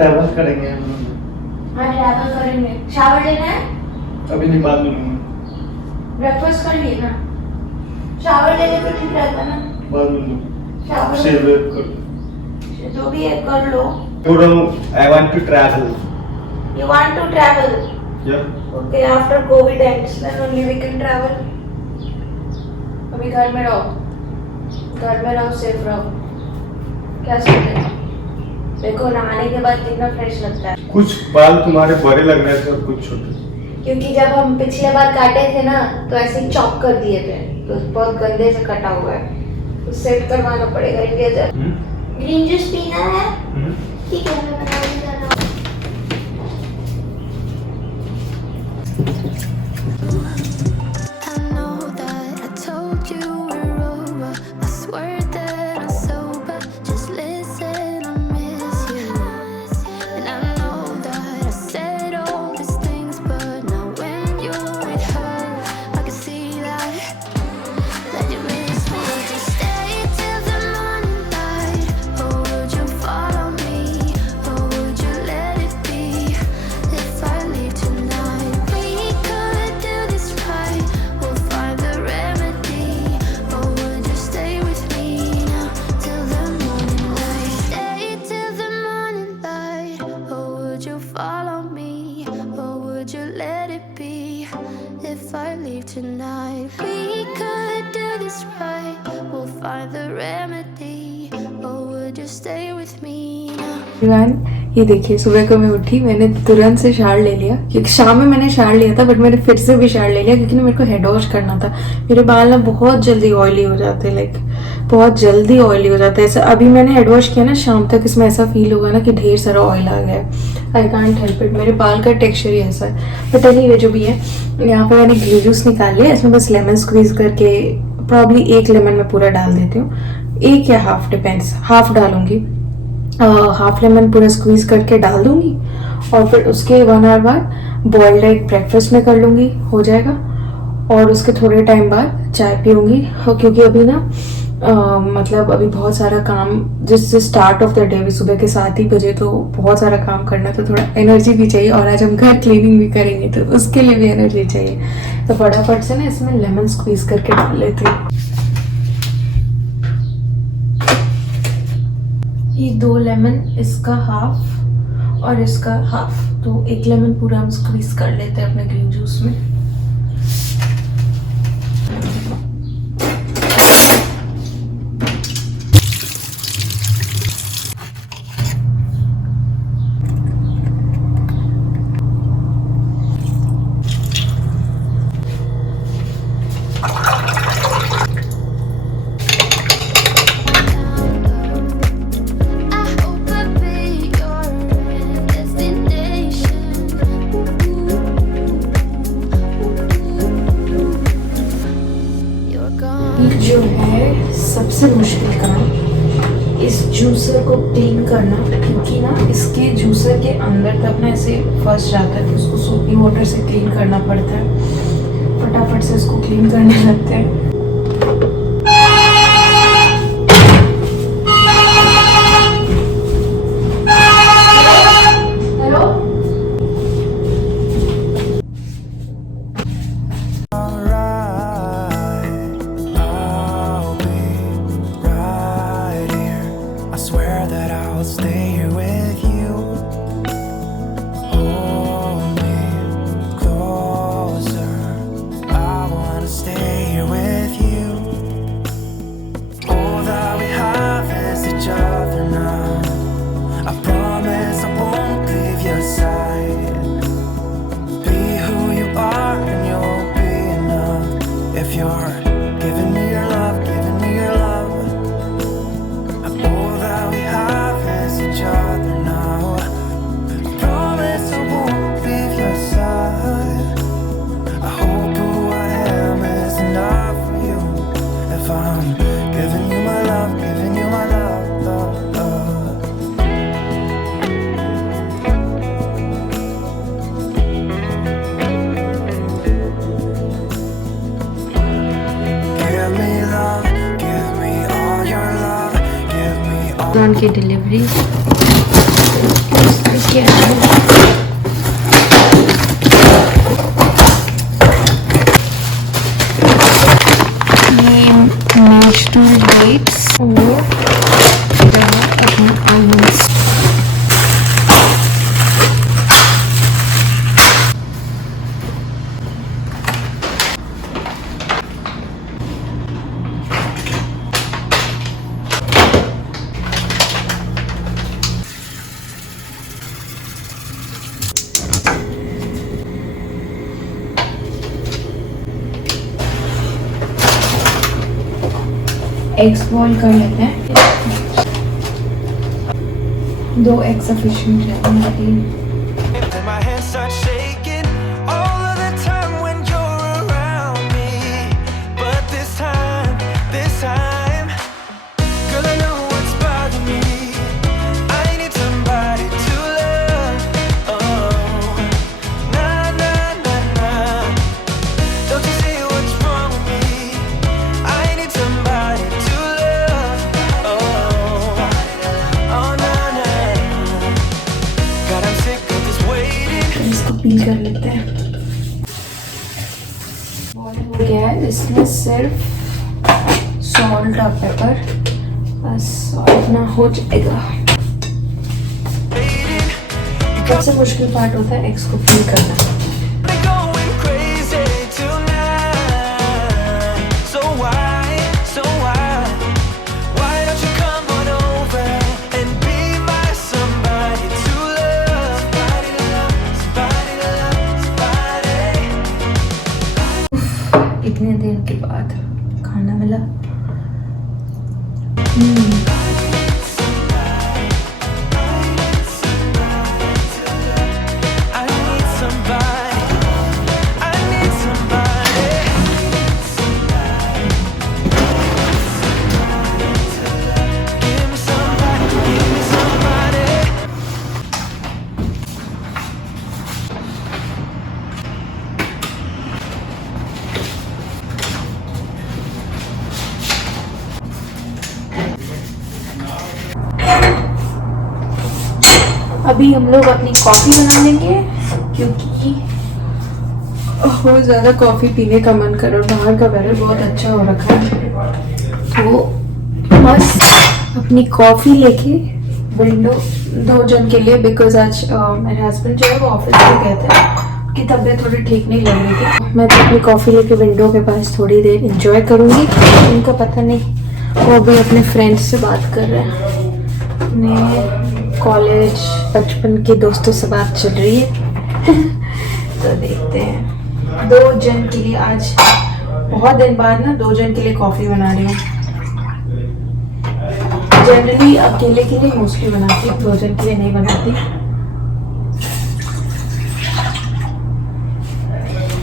Travel करेंगे हम। हाँ ट्रैवल करेंगे। शावर लेना है? अभी नहीं, बाद में लूंगा। ब्रेकफास्ट कर लिए ना? शावर ले ले तो ठीक रहता ना। बाद में लूंगा। शावर शेव कर जो भी है कर लो। I want to travel. You want to travel? Yeah. Okay, after COVID ends, then only we can travel. अभी घर में रहो, सेफ रहो। क्या सोचते हो? देखो नहाने के बाद कितना फ्रेश लगता है। कुछ बाल तुम्हारे बड़े लग रहे थे और कुछ छोटे। क्योंकि जब हम पिछले बार काटे थे ना तो ऐसे ही चॉप कर दिए थे, तो बहुत गंदे से कटा हुआ है, तो सेट करवाना पड़ेगा इंडिया से। ग्रीन जूस पीना है? ठीक है, मैं बना के जा रहा हूँ। I know that I told you we're over. I swear that I'm sober. Just listen, I miss you. And I know that I said all these things, but now when you're with her, I can see that you miss me. Would you stay till the morning light, or would you follow me, or would you let it be? If I leave tonight, we could do this right. We'll find the remedy. Or would you stay with me now till the morning light? Stay till the morning light. Or would you follow me? Or would you let it be? If I leave tonight, we could do this right. We'll find the remedy. Or would you stay with me now? Everyone, ये देखिए सुबह को मैं उठी, मैंने तुरंत से shower ले लिया, क्योंकि शाम में मैंने शावर लिया था, बट मैंने फिर से भी शावर ले लिया क्योंकि ना मेरे को हेड वॉश करना था। मेरे बाल ना बहुत जल्दी ऑयली हो जाते हैं, लाइक बहुत जल्दी ऑयली हो जाता है। ऐसा अभी मैंने हेड वॉश किया ना, शाम तक इसमें ऐसा फील होगा ना कि ढेर सारा ऑयल आ गया है। आई कांट हेल्प इट, मेरे बाल का टेक्सचर ही ऐसा है। बट एनीवे जो भी है, यहाँ पे मैंने ग्रीन जूस निकाल लिया, इसमें बस लेमन स्क्वीज करके, प्रॉब्ली एक लेमन में पूरा डाल देती हूँ, एक या हाफ, डिपेंड्स, हाफ डालूंगी। हाफ लेमन पूरा स्क्वीज करके डाल दूंगी और फिर उसके 1 आवर बाद बॉइल्ड एग ब्रेकफास्ट में कर लूंगी, हो जाएगा। और उसके थोड़े टाइम बाद चाय पीऊँगी, क्योंकि अभी ना मतलब अभी बहुत सारा काम, जिससे स्टार्ट ऑफ द डे भी सुबह के 7 ही बजे, तो बहुत सारा काम करना, तो थोड़ा एनर्जी भी चाहिए। और आज हम घर क्लीनिंग भी करेंगे तो उसके लिए भी एनर्जी चाहिए, तो फटाफट से ना इसमें लेमन स्क्वीज करके डाल लेते हैं। ये 2 लेमन, इसका हाफ और इसका हाफ, तो 1 लेमन पूरा हम स्क्वीज कर लेते हैं अपने ग्रीन जूस में। I hope I'll be your destination. You're gone. जो है सबसे मुश्किल काम, इस जूसर को क्लीन करना, क्योंकि ना इसके जूसर के अंदर तक ना ऐसे फंस जाता है, तो उसको सोपी वाटर से क्लीन करना पड़ता है। फटाफट से इसको क्लीन करने लगते हैं। Hello, I'll be right here. I swear that I'll stay here with you. Hold me closer. I wanna stay here with you. All that we have is each other now. I promise I won't leave your side. Be who you are and you'll be enough. If you're giving me your love, giving me your love. All that we have is each other now. I promise I won't leave your side. I hope who I am is enough for you. If I'm giving you my love, giving you my love, love, love. Give me love, give me all your love, give me all. की delivery natural dates और अपने almonds. Eggs boil कर लेते हैं। 2 egg sufficient है हमारी। And my hands start shaking all of the time when you're around me. But this time, girl, I know what's bothering me. I need somebody to love. Oh, nah, nah, nah, nah. Don't you see what's wrong with me? I need somebody to love. Oh, oh, nah, nah. God, I'm sick of this waiting. इसको पील कर लेते हैं। Boil हो गया है, इसमें सिर्फ salt और पेपर, बस इतना हो जाएगा। सबसे मुश्किल पार्ट होता है एग्स को पील करना। We're going crazy tonight. So why don't you come on over and be my somebody to love? Somebody to love, somebody to love, somebody. इतने दिन के बाद खाना मिला। I need somebody. I need somebody. Give me somebody. Give me somebody. अभी हम लोग अपनी कॉफ़ी बना लेंगे क्योंकि बहुत ज़्यादा कॉफ़ी पीने का मन कर रहा है। बाहर का वेदर बहुत अच्छा हो रखा है, तो बस अपनी कॉफ़ी लेके विंडो 2 जन के लिए, बिकॉज आज मेरे हस्बैंड जो है वो ऑफिस में गए थे, उनकी तबीयत थोड़ी ठीक नहीं लग रही थी। मैं तो अपनी कॉफ़ी लेके विंडो के पास थोड़ी देर इंजॉय करूँगी। उनका पता नहीं, वो अभी अपने फ्रेंड्स से बात कर रहे हैं, अपने कॉलेज बचपन के दोस्तों से बात चल रही है। तो देखते हैं। 2 जन के लिए आज बहुत दिन बाद ना 2 जन के लिए कॉफ़ी बना रही हूँ। जनरली अकेले के लिए मोस्टली बनाती हूँ, 2 जन के लिए नहीं बनाती।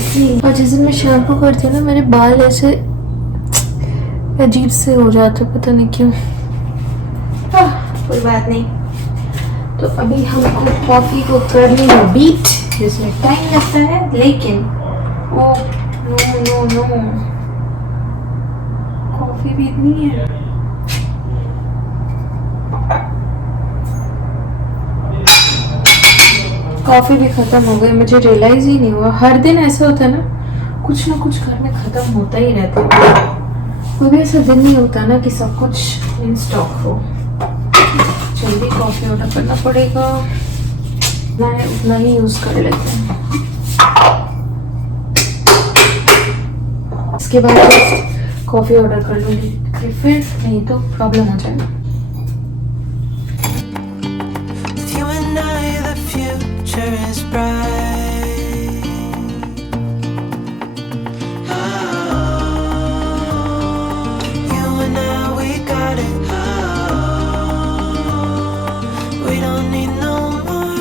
इसलिए और जिस दिन मैं शैम्पू करती हूँ ना, मेरे बाल ऐसे अजीब से हो जाते, पता नहीं क्यों। कोई बात नहीं। तो अभी हमको कॉफ़ी को कर लेंगे बीट, जिसमें टाइम लगता है, लेकिन oh no no no, coffee बीतनी है। कॉफ़ी भी ख़त्म हो गई, मुझे रियलाइज़ ही नहीं हुआ। हर दिन ऐसा होता है ना, कुछ ना कुछ घर में ख़त्म होता ही रहता है। कोई भी ऐसा दिन नहीं होता ना कि सब कुछ इन स्टॉक हो। जल्दी कॉफ़ी ऑर्डर करना पड़ेगा, मैं उतना ही यूज़ कर लेते हैं। इसके बाद कॉफ़ी ऑर्डर कर लूँगी, फिर नहीं तो प्रॉब्लम हो जाएगा। With you and I, the future is bright. You and I, we got it. We don't need no more.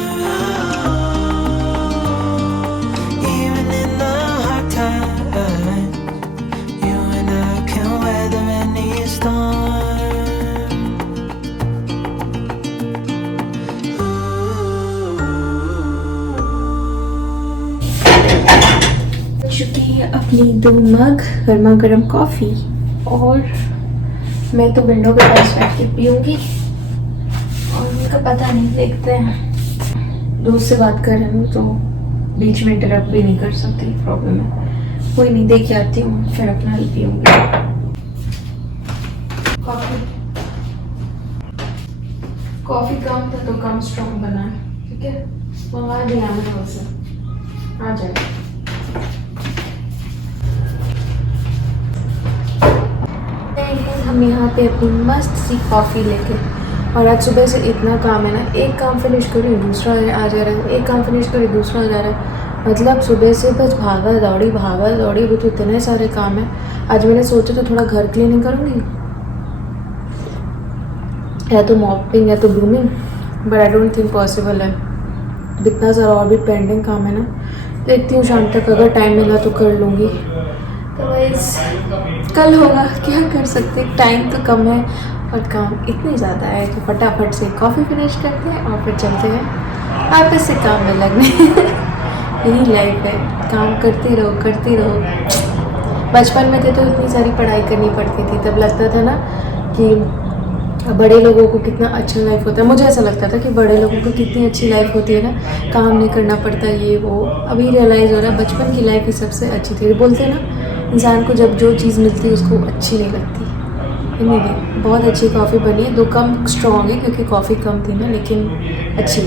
Even in the hard times, you and I can weather any storm. चुकी है अपनी 2 मग गर्मा गर्म coffee, और मैं तो window के पास बैठ के पीऊँगी, और उनका पता नहीं, देखते हैं। दोस्त से बात कर रही हूँ तो बीच में इंटरप्ट भी नहीं कर सकती, प्रॉब्लम है। कोई नहीं, देख के आती हूँ फिर अपना पीऊँगी कॉफ़ी। कॉफ़ी कम था तो कम स्ट्रॉन्ग बना है, ठीक है। मंगा दिया मैंने, वैसे आ जाए। हम यहाँ पे अपनी मस्त सी कॉफ़ी लेके, और आज सुबह से इतना काम है ना, एक काम फिनिश करी दूसरा आ जा रहा है, एक काम फिनिश करी दूसरा आ जा रहा है। मतलब सुबह से बस भागा दौड़ी अभी तो इतने सारे काम है। आज मैंने सोचा तो थोड़ा घर क्लीनिंग करूँगी, या तो मॉपिंग या तो grooming, but I don't think possible है। इतना सारा और भी पेंडिंग काम है ना, देखती हूँ शाम तक अगर टाइम मिला तो कर लूँगी। तो गाइस कल होगा, क्या कर सकते, टाइम तो कम है और काम इतने ज़्यादा है कि फटाफट से कॉफ़ी फिनिश करते हैं और फिर चलते हैं वापस से काम में लगने। यही लाइफ है, काम करते रहो। बचपन में थे तो इतनी सारी पढ़ाई करनी पड़ती थी, तब लगता था ना कि बड़े लोगों को कितना अच्छा लाइफ होता है। मुझे ऐसा लगता था कि बड़े लोगों को कितनी अच्छी लाइफ होती है ना, काम नहीं करना पड़ता ये वो। अभी रियलाइज़ हो रहा है बचपन की लाइफ ही सबसे अच्छी थी। बोलते हैं ना, इंसान को जब जो चीज़ मिलती है उसको अच्छी नहीं लगती। नहीं, बहुत अच्छी कॉफ़ी बनी है, 2 कम स्ट्रॉन्ग है क्योंकि कॉफ़ी कम थी ना, लेकिन अच्छी।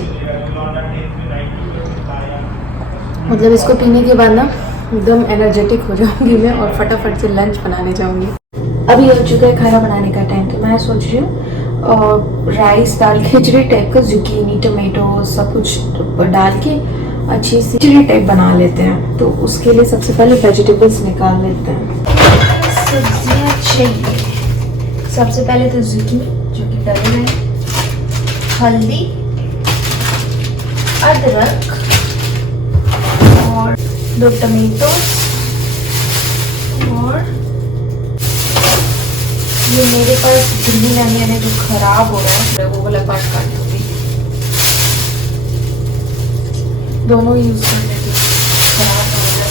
मतलब इसको पीने के बाद ना एकदम एनर्जेटिक हो जाऊंगी मैं और फटाफट से लंच बनाने जाऊंगी। अभी हो चुका है खाना बनाने का टाइम, तो मैं सोच रही हूँ राइस दाल खिचड़ी टाइप का, जुकीनी टमाटो सब कुछ डाल के अच्छी सी खिचड़ी टाइप बना लेते हैं। तो उसके लिए सबसे पहले वेजिटेबल्स निकाल लेते हैं। सब्जियाँ चाहिए, सबसे पहले तो जुकीनी जो कि तले में, हल्दी, अदरक और 2 टमाटो, और ये मेरे पास ग्रीन अनियन है जो खराब हो रहा है, वो वाला पार्ट काट दूंगी। दोनों यूज कर लेती, खराब हो रहा है।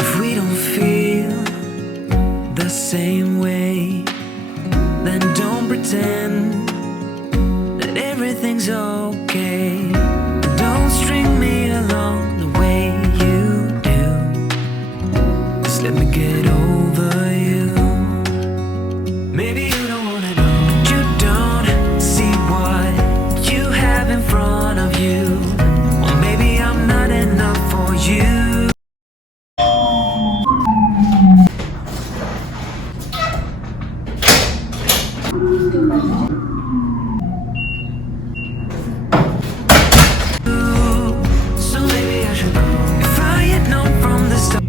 If we don't feel the same way, then don't pretend that everything's okay. Don't string me along the way you do. Just let me get over you. Maybe you don't wanna know, but you don't see what you have in front of you. Or maybe I'm not enough for you. So maybe I should go. If I had known from the start.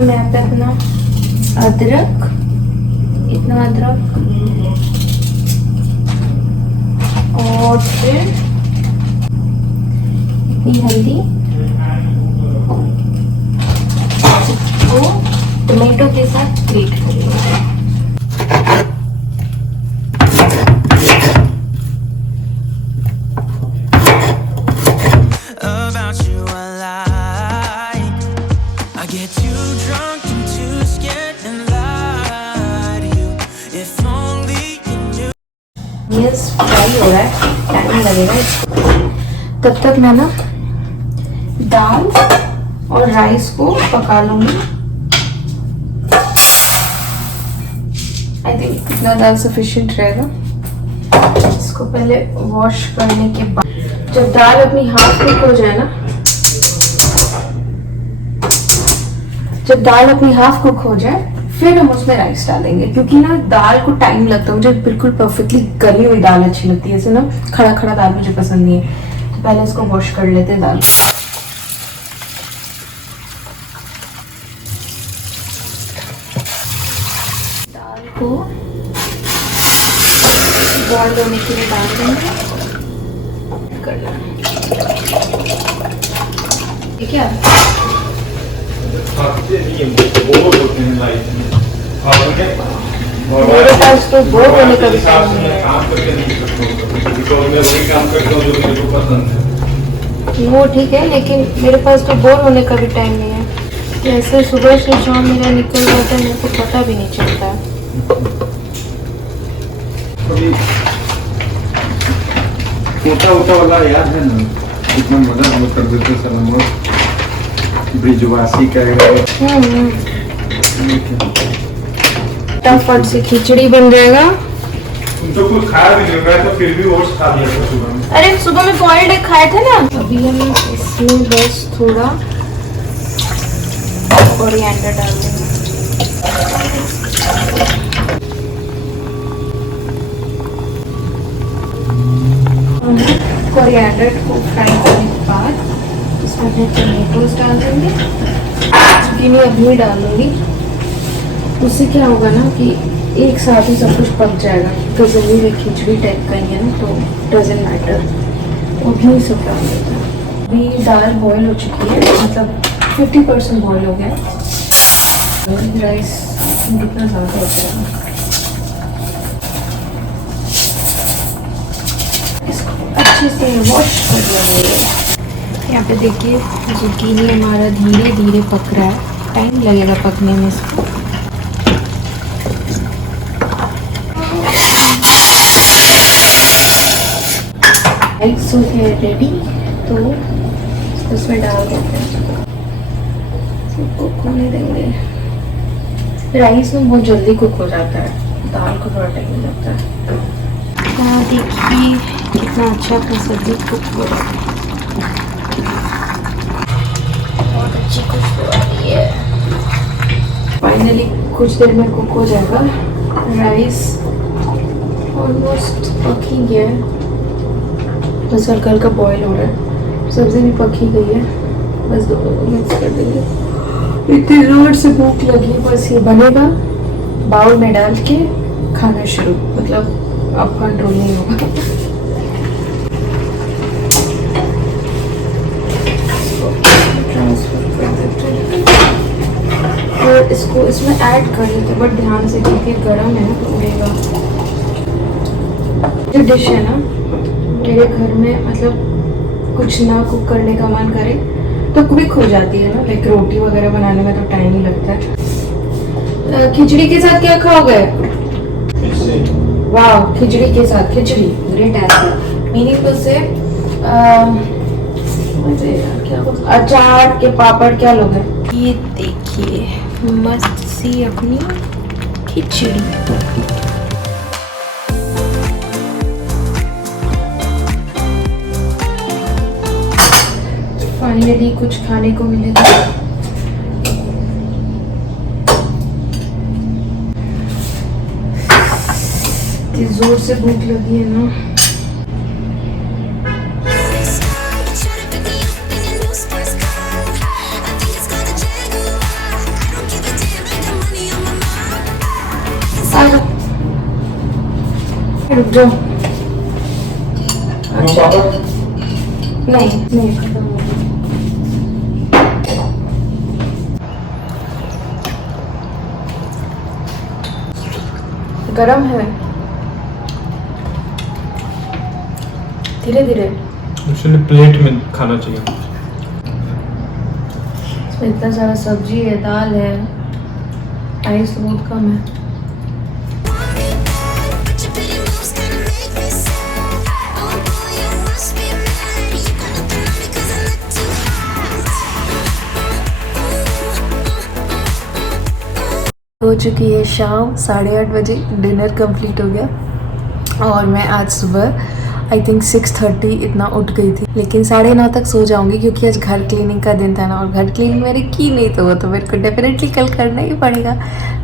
मैं अब तक ना अदरक, इतना अदरक, और फिर इतनी हल्दी को टमाटो के साथ ग्रेट करेंगे। About you I lie. I get too drunk and too scared and lie to you. If only you knew. Yes, fry हो रहा है, टाइम लगेगा इसको। तब तक मैं ना दाल और राइस को पका लूंगी। आई थिंक इतना दाल सफिशिएंट रहेगा। इसको पहले वॉश करने के बाद जब दाल अपनी हाफ कुक हो जाए ना, जब दाल अपनी हाफ कुक हो जाए फिर हम उसमें राइस डालेंगे, क्योंकि ना दाल को टाइम लगता है। मुझे बिल्कुल परफेक्टली गली हुई दाल अच्छी लगती है, ऐसे ना खड़ा खड़ा दाल मुझे पसंद नहीं है। तो पहले इसको वॉश कर लेते हैं दाल। दाल को क्या? थकते नहीं हैं, बोर होते हैं लाइफ में। और क्या? मेरे पास तो बोर होने का भी हिसाब से टाइम नहीं मैं है। काम करके नहीं सकता हूँ, बिकॉज मैं वही काम करता हूँ जो मुझे पसंद है। वो ठीक है, लेकिन मेरे पास तो बोर होने का भी टाइम नहीं है। जैसे सुबह से शाम मेरा निकल जाता है, मेरे को पता भी नहीं चलता है। कभी मोटा मोटा वाला याद है ना, कितना मजा हम लोग कर देते सर, हम लोग ब्रिजवासी का फटाफट से खिचड़ी बन जाएगा। तुम तो कुछ खाया भी नहीं होगा, तो फिर भी ओट्स खा लिया था सुबह में। अरे सुबह में बॉइल्ड एग खाए थे ना। अभी हम इसमें बस थोड़ा कोरिएंडर डाल देंगे। कोरिएंडर को फ्राई करने के बाद इसमें अपने टमेटोज डाल देंगे। चुकीनी अभी डालूंगी, उससे क्या होगा ना कि एक साथ ही सब कुछ पक जाएगा। तो जमीन में खिचड़ी टाइप का ही है ना, तो डजेंट मैटर, वो भी सब डाल देता है। अभी दाल बॉईल हो चुकी है, मतलब 50% बॉईल हो गया। राइस कितना ज़्यादा हो जाएगा, इसको अच्छे से वॉश कर लेंगे। यहाँ पे देखिए जुकीनी हमारा धीरे धीरे पक रहा है, टाइम लगेगा पकने में इसको। राइस हो गया रेडी, तो उसमें डाल देते हैं, सबको होने देंगे। राइस में बहुत जल्दी कुक हो जाता है, दाल को थोड़ा टाइम लगता है। यहाँ देखिए कितना अच्छा अपना सब्जी कुक हो रहा है, बहुत अच्छी खुशबू आ रही है। फाइनली कुछ देर में कुक हो जाएगा। राइस ऑलमोस्ट पक ही गया है, बस हल्का हल्का बॉईल हो रहा है। सब्जी भी पक ही गई है, बस दोनों को मिक्स कर देंगे। इतनी जोर से भूख लगी, बस ये बनेगा, बाउल में डाल के खाना शुरू, मतलब अब कंट्रोल नहीं होगा। ट्रांसफर कर देते हैं और इसको इसमें ऐड कर देते, बट ध्यान से क्योंकि गर्म है ना, तो उड़ेगा। जो डिश है ना मेरे घर में, मतलब कुछ ना कुक करने का मन करे तो क्विक हो जाती है ना, लाइक रोटी वगैरह बनाने में तो टाइम ही लगता है। खिचड़ी के साथ क्या खाओगे? वाह, खिचड़ी के साथ खिचड़ी, ग्रेट आंसर। मीनिंग तो से क्या अचार के पापड़ क्या लोगे? ये देखिए मस्त सी अपनी खिचड़ी। फाइनली कुछ खाने को मिलेगा। जोर से भूख लगी है ना। रुक जाओ। अच्छा नहीं नहीं खत्म हो गया। गरम है, धीरे धीरे एक्चुअली प्लेट में खाना चाहिए। इसमें इतना सारा सब्जी है, दाल है, राइस तो बहुत कम है। हो चुकी है शाम, 8:30 बजे डिनर कंप्लीट हो गया और मैं आज सुबह आई थिंक 6:30 इतना उठ गई थी, लेकिन 9:30 तक सो जाऊंगी क्योंकि आज घर क्लीनिंग का दिन था ना, और घर क्लीनिंग मैंने की नहीं तो वो तो मेरे को डेफिनेटली कल करना ही पड़ेगा।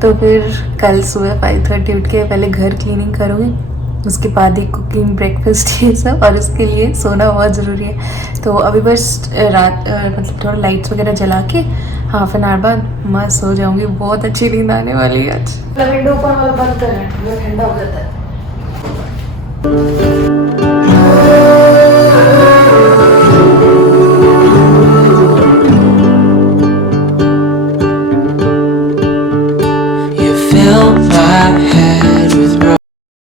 तो फिर कल सुबह 5:30 उठ के पहले घर क्लीनिंग करूँगी, उसके बाद ही कुकिंग, ब्रेकफास्ट, ये सब, और उसके लिए सोना बहुत ज़रूरी है। तो अभी बस रात मतलब थोड़ा लाइट्स वगैरह जला के हाफ एन आवर बाद मस्त सो जाऊंगी। बहुत अच्छी नींद आने वाली है आज। विंडो ऊपर वाला बंद कर रहे हैं, ठंडा हो जाता है।